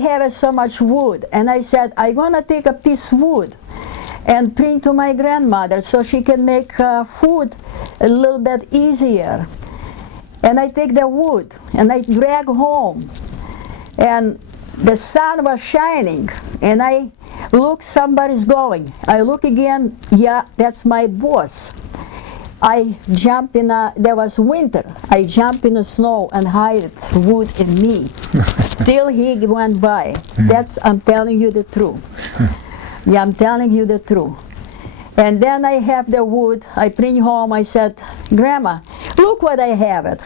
have so much wood, and I said, I'm gonna take a piece of wood and bring to my grandmother so she can make food a little bit easier. And I take the wood and I drag home, and the sun was shining, and I look, somebody's going. I look again, yeah, that's my boss. I jump in there was winter. I jump in the snow and hide wood in me till he went by. That's, I'm telling you the truth. Yeah, I'm telling you the truth. And then I have the wood. I bring home. I said, Grandma, look what I have it.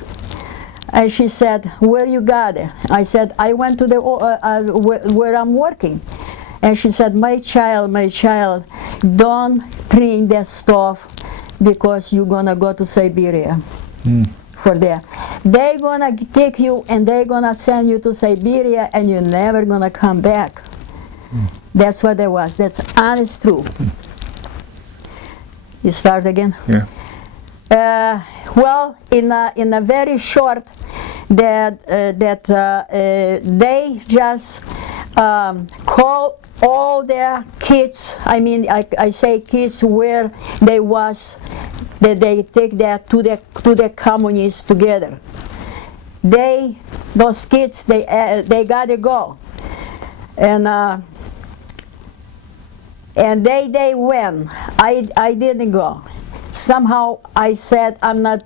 And she said, where you got it? I said, I went to the where I'm working. And she said, my child, don't bring that stuff, because you're gonna go to Siberia for there. They're gonna take you and they're gonna send you to Siberia, and you're never gonna come back. That's what it was. That's honest truth. You start again? Yeah. Well, in a very short, they just call all their kids. I mean, I say kids where they was, that they take that to the communists together. Those kids, they gotta go, and they went. I didn't go. Somehow I said, I'm not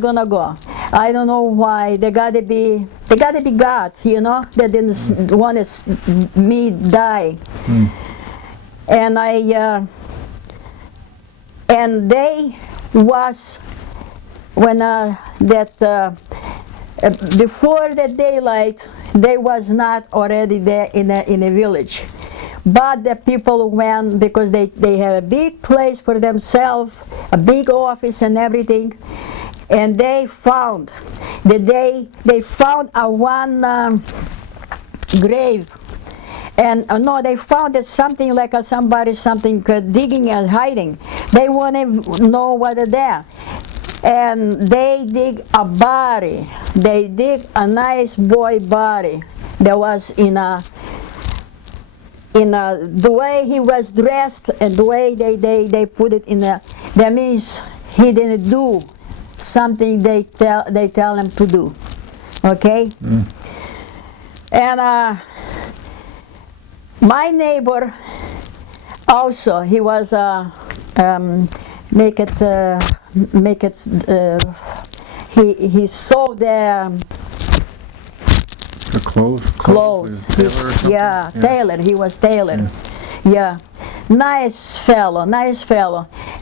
gonna go. I don't know why. They gotta be God, you know. They didn't want me die. And and they was when before the daylight, they was not already there in a village. But the people went because they have a big place for themselves, a big office and everything, and they found they found one grave, and no, they found that something like something digging and hiding. They want to know what is there, and they dig a body. They dig a nice boy body that was in the way he was dressed and the way they put it in that means he didn't do something they tell him to do. Okay? And my neighbor also, he was he sold the clothes. Yeah, tailor. He was tailor. Yeah. Nice fellow.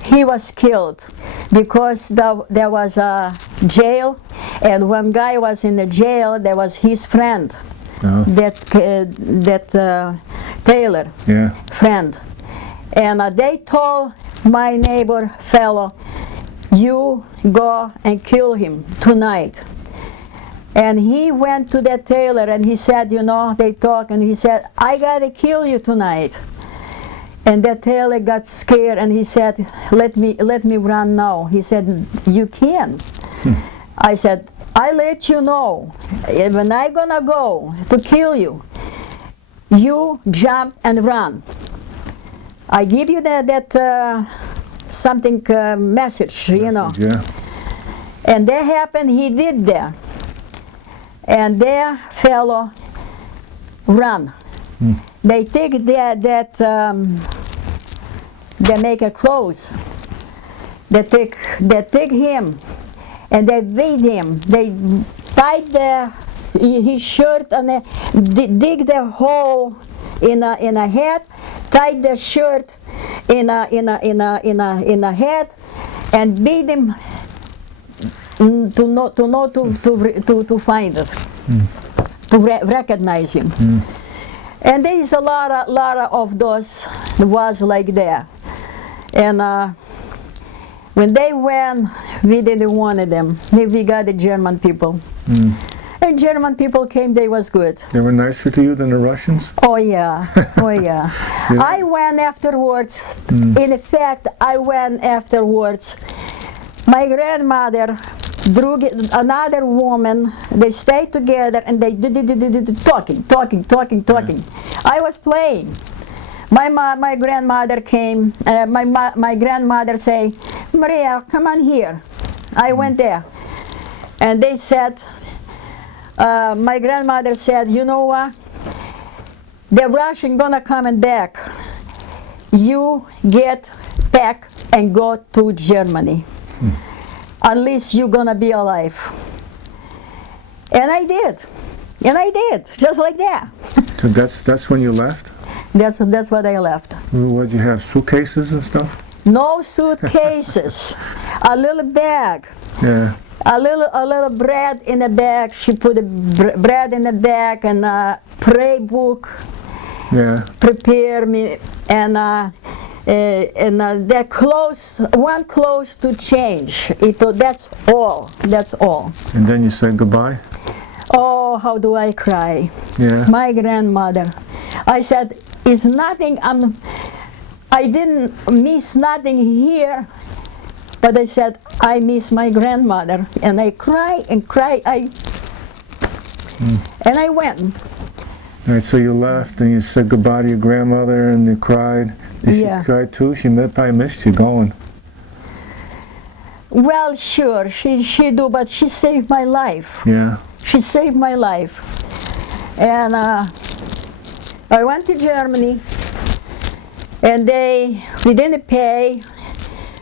He was killed because there was a jail, and one guy was in the jail. There was his friend, that tailor friend, and they told my neighbor fellow, you go and kill him tonight. And he went to the tailor and he said, you know, they talk, and he said, I gotta kill you tonight. And the tailor got scared and he said, let me run now. He said, you can. I said, I let you know, when I gonna go to kill you, you jump and run. I give you that something message, you know. Yeah. And that happened, he did that. And their fellow run. They take they make a clothes. They take him and they beat him. They tie his shirt and they dig the hole in a head, tie the shirt in a head, and beat him to find it, to recognize him. And there is a lot of those was like that. And when they went, we didn't want them. We got the German people. And German people came, they was good. They were nicer to you than the Russians? Oh yeah, oh yeah. I went afterwards, in fact, I went afterwards. My grandmother another woman, they stayed together and they talking. I was playing. My grandmother came, my grandmother say, Maria, come on here. I went there. And they said, my grandmother said, you know what? The Russian gonna come and back. You get back and go to Germany. Unless you're gonna be alive. And I did, just like that. So that's when you left? That's what I left. What, you have suitcases and stuff? No suitcases, a little bag, Yeah. a little bread in the bag. She put the bread in the bag and a prayer book. Yeah. Prepare me and the clothes, one clothes to change. That's all. And then you said goodbye? Oh, how do I cry? Yeah. My grandmother. I said, it's nothing, I didn't miss nothing here, but I said, I miss my grandmother. And I cry and cry, and I went. All right, so you left and you said goodbye to your grandmother and you cried. Did Yeah. she cry too? She probably missed you going. Well, sure, she do, but she saved my life. Yeah. She saved my life. And I went to Germany, and we didn't pay.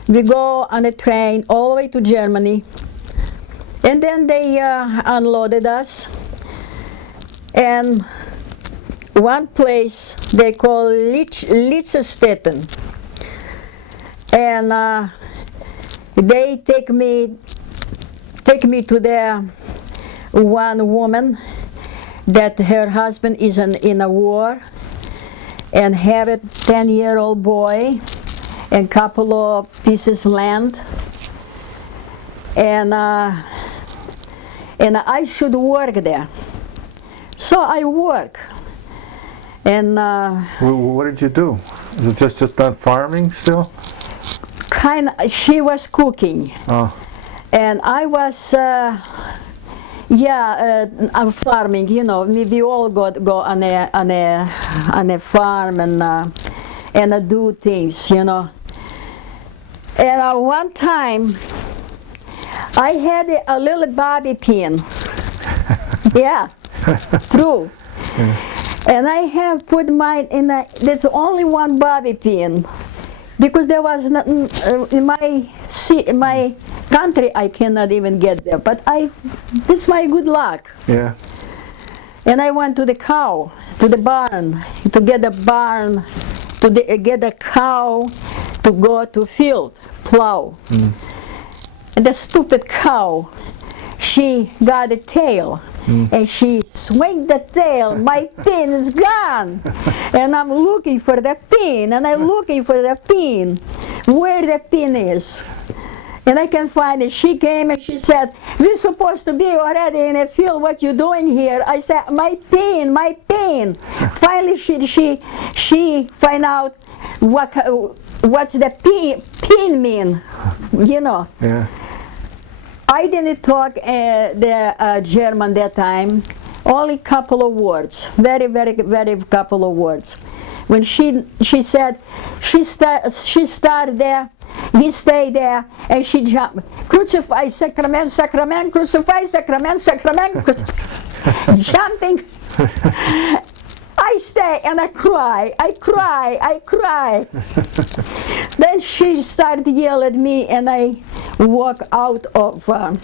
We go on a train all the way to Germany, and then they unloaded us. And one place they call Liechtenstein, and they take me to there. One woman that her husband is in a war and have a 10-year-old boy and couple of pieces land, and I should work there. So I work. And What did you do? Was it just done farming still? she was cooking. Oh. And I was I'm farming, you know. We all go on a farm and do things, you know. And one time, I had a little bobby pin. Yeah, true. And I have put mine in there's only one bobby pin, because there was nothing in my country. I cannot even get there, but this is my good luck. Yeah. And I went to the barn to get a cow to go to field plow. And the stupid cow, she got a tail. And she swung the tail, my pin is gone. And I'm looking for the pin, where the pin is. And I can find it. She came and she said, we're supposed to be already in a field, what you doing here? I said, my pin. Finally she find out what's the pin mean, you know. Yeah. I didn't talk the German that time, only couple of words, very couple of words. When she said, she started there, he stayed there, and she jumped, crucify, sacrament, sacrament, crucify, sacrament, sacrament, jumping. I stay and I cry. Then she started to yell at me, and I walk out of, of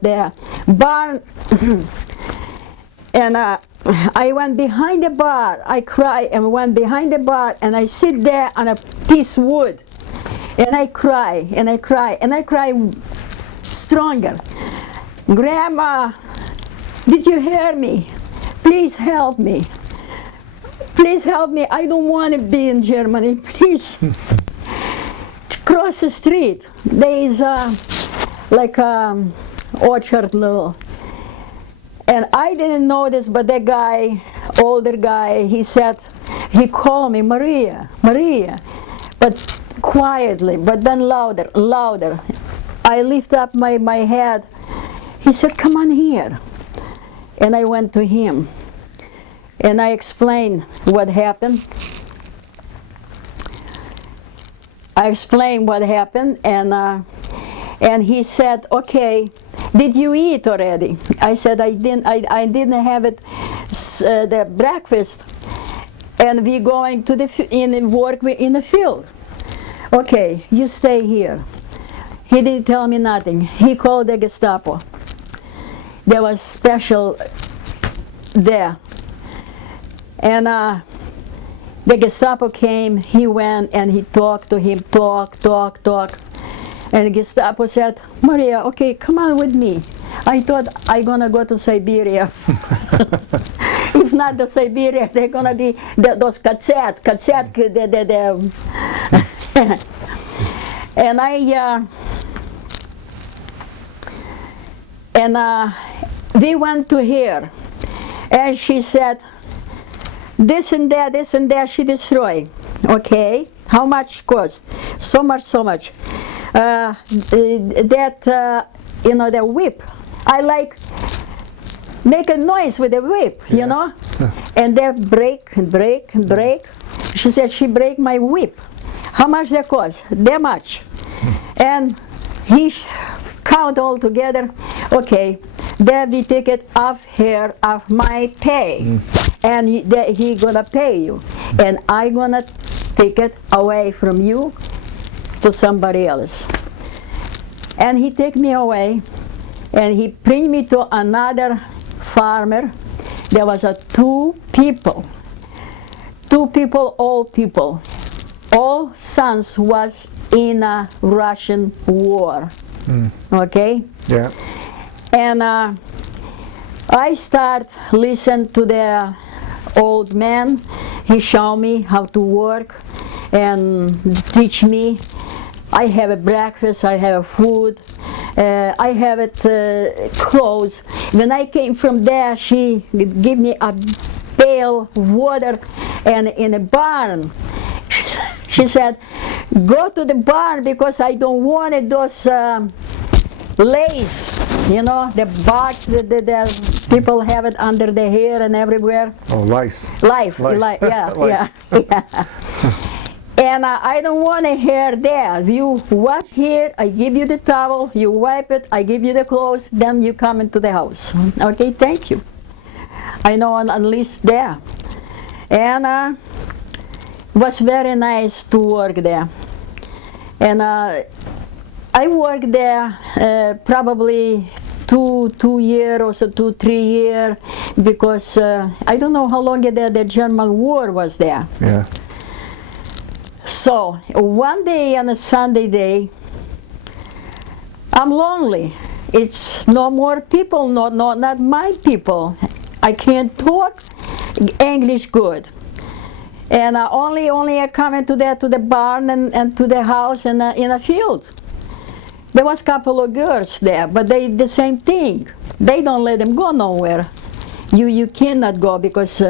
the barn, and I went behind the bar. I cry and went behind the bar, and I sit there on a piece of wood, and I cry stronger. Grandma, did you hear me? Please help me. Please help me. I don't want to be in Germany. Please. Cross the street, there is orchard little. And I didn't know this, but that guy, older guy, he called me Maria, but quietly, but then louder. I lift up my head. He said, come on here. And I went to him. And I explained what happened. And he said, okay, did you eat already? I said, I didn't have it, the breakfast, and we going to work in the field. Okay, you stay here. He didn't tell me nothing. He called the Gestapo. There was special there. And the Gestapo came, he went and he talked to him, talk. And the Gestapo said, Maria, okay, come on with me. I thought I'm gonna go to Siberia. If not to Siberia, they're gonna be those cassette, and we went to her, and she said, this and that she destroyed. Okay, how much cost? So much. The whip. I like make a noise with the whip, you know, and they break. She said she break my whip. How much that cost? That much. And he count all together. Okay, then we take it off my pay, and he gonna pay you, and I gonna take it away from you to somebody else. And he take me away, and he bring me to another farmer. There was two people, old people. All sons was in a Russian war. Okay? Yeah. And I start listen to the old man. He show me how to work and teach me. I have a breakfast, I have food, I have it clothes. When I came from there, she gave me a pail of water and in a barn. She said, go to the barn because I don't want those lace, you know, the box that the people have it under their hair and everywhere. Oh, lice. Lice. Yeah. And I don't want a hair there. You wash here, I give you the towel, you wipe it, I give you the clothes, then you come into the house. Okay, thank you. I know at least there. And it was very nice to work there. And I worked there probably 2 years or so, 2-3 years, because I don't know how long the German war was there. Yeah. So one day on a Sunday day, I'm lonely. It's no more people, not my people. I can't talk English good, and only I come into to the barn and to the house and in a field. There was a couple of girls there, but they the same thing. They don't let them go nowhere. You cannot go because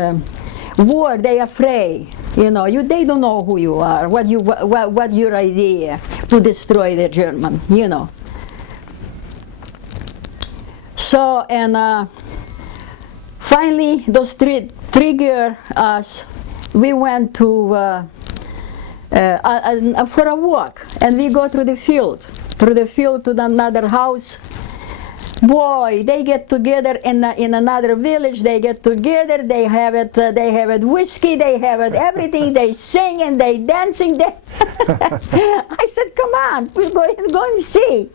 war. They afraid. You know, they don't know who you are, what your idea to destroy the German, you know. So, and finally, those three girls, we went to for a walk, and we go through the field to another house. Boy, they get together in another village. They get together. They have it whiskey. They have it everything. They sing and they dancing. I said, "Come on, we're going to see."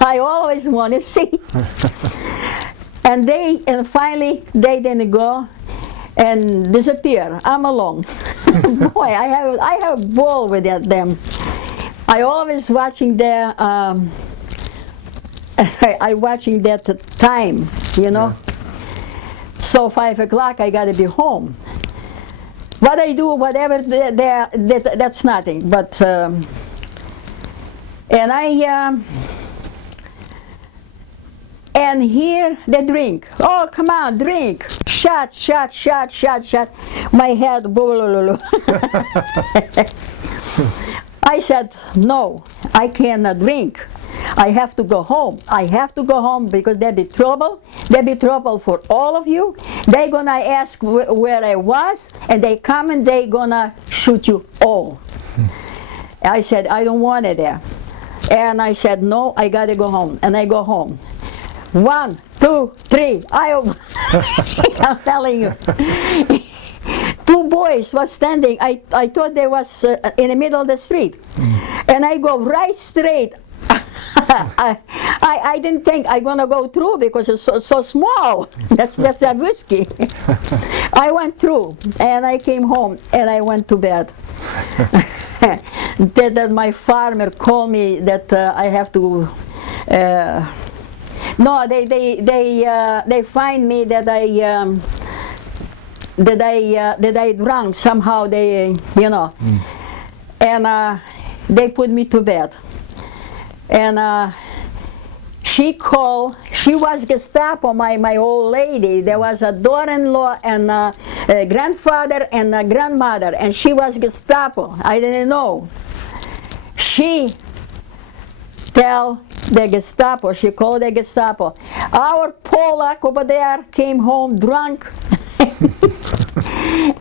I always want to see. And finally they didn't go and disappear. I'm alone. Boy, I have a ball with them. I always watching their. I watching that time, you know. Yeah. So 5 o'clock, I got to be home. What I do, whatever, that's nothing. But and here the drink. Oh, come on, drink. Shot. My head. I said, no, I cannot drink. I have to go home. I have to go home because there'll be trouble. There'll be trouble for all of you. They're gonna ask where I was, and they come and they gonna shoot you all. I said, I don't want it there. And I said, no, I gotta go home. And I go home. 1, 2, 3. I'm telling you. 2 boys was standing. I thought they was in the middle of the street. And I go right straight. I didn't think I'm gonna go through because it's so small. That's a whiskey. I went through and I came home and I went to bed. that my farmer called me that I have to. No, they find me that I drunk somehow. They and they put me to bed. And she was Gestapo, my old lady. There was a daughter-in-law and a grandfather and a grandmother, and she was Gestapo. I didn't know. She tell the Gestapo, she called the Gestapo, our Polak over there came home drunk.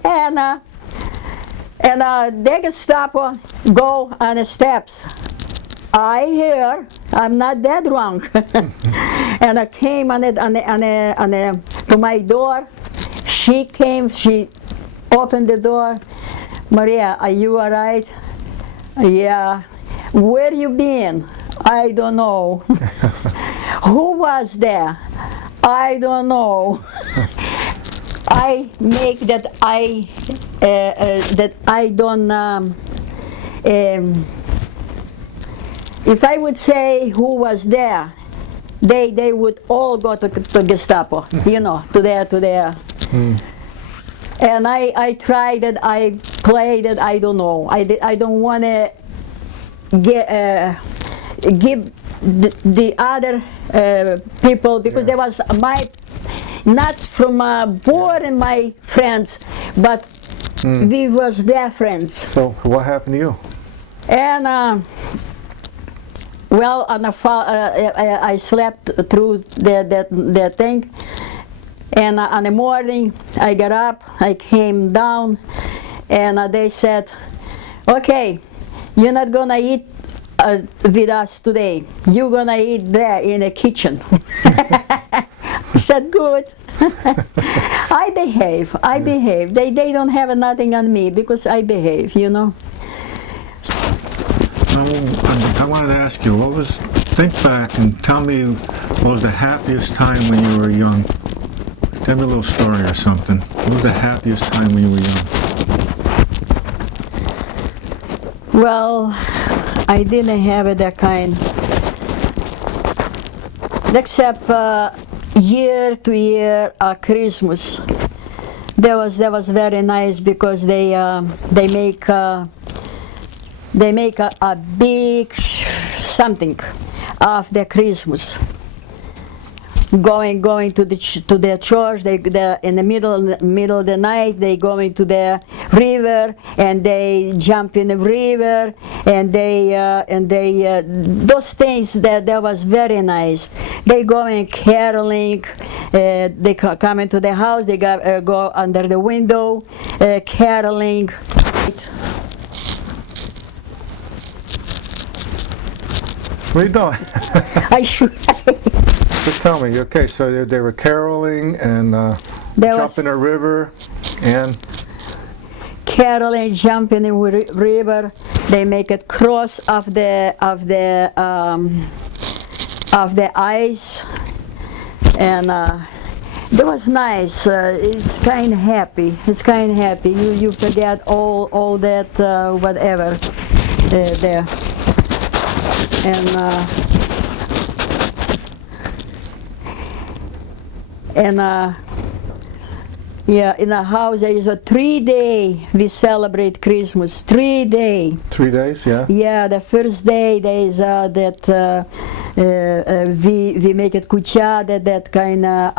and the Gestapo go on the steps. I hear I'm not that drunk, and I came to my door. She came. She opened the door. Maria, are you all right? Yeah. Where you been? I don't know. Who was there? I don't know. I make that I don't. If I would say who was there, they would all go to Gestapo, to their. And I tried it, I played it, I don't know. I don't want to give the other people, because there was not from board and my friends, but we was their friends. So what happened to you? And well, I slept through the thing, and on the morning I got up, I came down, and they said, okay, you're not gonna eat with us today, you're gonna eat there in the kitchen. I said, good. I behave. They don't have nothing on me because I behave, I wanted to ask you, think back and tell me what was the happiest time when you were young. Tell me a little story or something. What was the happiest time when you were young? Well, I didn't have it that kind. Except year to year Christmas. That was very nice because they make a big something of the Christmas. Going to the church. They in the middle of the night. They going to the river and they jump in the river and they those things that was very nice. They going caroling. They come into the house. They go under the window caroling. What are you doing? I should. Just tell me. Okay, so they were caroling and jump in a river and caroling, jump in the river. They make it cross of the ice, and it was nice. It's kind of happy. You forget all that whatever there. And yeah, in the house there is a 3-day we celebrate Christmas. 3 days. 3 days, yeah. Yeah, the first day there is that we make it kuchada, that kind of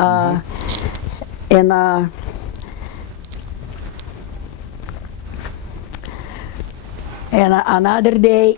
and another day